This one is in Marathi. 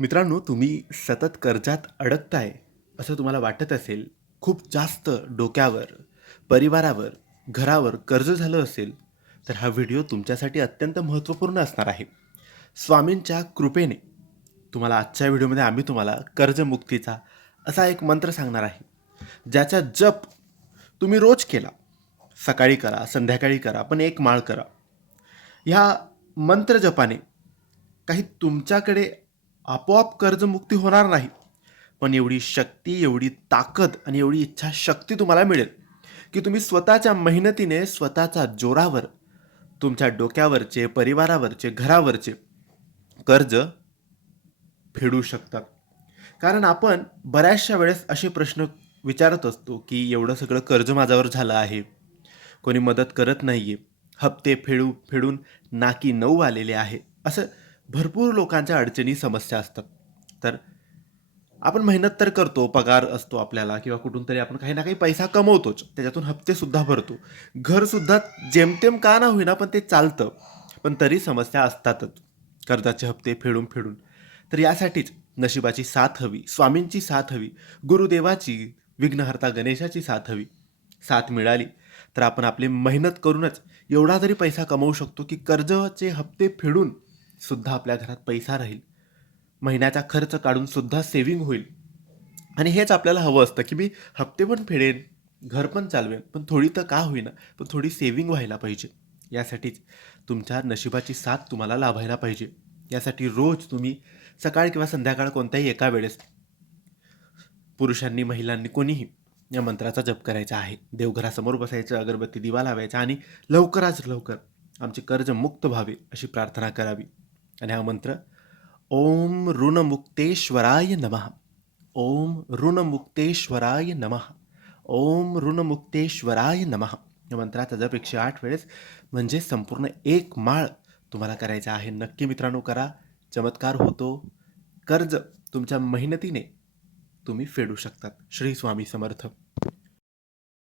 मित्रांनो तुम्ही सतत कर्जात अडकताय असं तुम्हाला वाटत असेल खूप जास्त डोक्यावर परिवारावर घरावर कर्ज झालं असेल तर हा व्हिडिओ तुमच्यासाठी अत्यंत महत्त्वपूर्ण असणार आहे. स्वामींच्या कृपेने तुम्हाला आजच्या व्हिडिओमध्ये आम्ही तुम्हाला कर्जमुक्तीचा असा एक मंत्र सांगणार आहे. ज्याचा जप तुम्ही रोज केला. सकाळी करा संध्याकाळी करा पण एक माळ करा. ह्या मंत्र जपाने काही तुमच्याकडे आपोआप कर्जमुक्ती होणार नाही. पण एवढी शक्ती एवढी ताकद आणि एवढी इच्छाशक्ती तुम्हाला मिळेल की तुम्ही स्वतःच्या मेहनतीने स्वतःच्या जोरावर तुमच्या डोक्यावरचे परिवारावरचे घरावरचे कर्ज फेडू शकतात. कारण आपण बऱ्याचशा वेळेस असे प्रश्न विचारत असतो की एवढं सगळं कर्ज माझ्यावर झालं आहे. कोणी मदत करत नाही आहे हप्ते फेडू फेडून नाकी नऊ आलेले आहे. असं भरपूर लोकांच्या अडचणी समस्या असतात. तर आपण मेहनत तर करतो पगार असतो आपल्याला किंवा कुठून तरी आपण काही ना काही पैसा कमवतोच त्याच्यातून हप्तेसुद्धा भरतो. घरसुद्धा जेमतेम का ना होईना पण ते चालतं. पण तरी समस्या असतातच कर्जाचे हप्ते फेडून फेडून. तर यासाठीच नशिबाची साथ हवी स्वामींची साथ हवी गुरुदेवाची विघ्नहर्ता गणेशाची साथ हवी. साथ मिळाली तर आपण आपली मेहनत करूनच एवढा जरी पैसा कमवू शकतो की कर्जाचे हप्ते फेडून सुद्धा आपल्या घरात पैसा राहील. महिन्याचा खर्च काढून सुद्धा सेव्हिंग होईल. आणि हेच आपल्याला हवं असतं की मी हप्ते पण फेडेन घर पण चालवेन पण थोडी तर का होईना पण थोडी सेव्हिंग व्हायला पाहिजे. यासाठीच तुमच्या नशिबाची साथ तुम्हाला लाभायला पाहिजे. यासाठी रोज तुम्ही सकाळ किंवा संध्याकाळ कोणत्याही एका वेळेस पुरुषांनी महिलांनी कोणीही या मंत्राचा जप करायचा आहे. देवघरासमोर बसायचं अगरबत्ती दिवा लावायचा आणि लवकरात लवकर आमचे कर्ज मुक्त व्हावे अशी प्रार्थना करावी. आणि हा मंत्र ओम ऋणमुक्तेश्वराय नमः ओम ऋणमुक्तेश्वराय नमः ओम ऋणमुक्तेश्वराय नमः. या मंत्राचा जप एकशे आठ वेळेस म्हणजे संपूर्ण एक माळ तुम्हाला करायचा आहे. नक्की मित्रांनो करा. चमत्कार होतो. कर्ज तुमच्या मेहनतीने तुम्ही फेडू शकतात. श्री स्वामी समर्थ.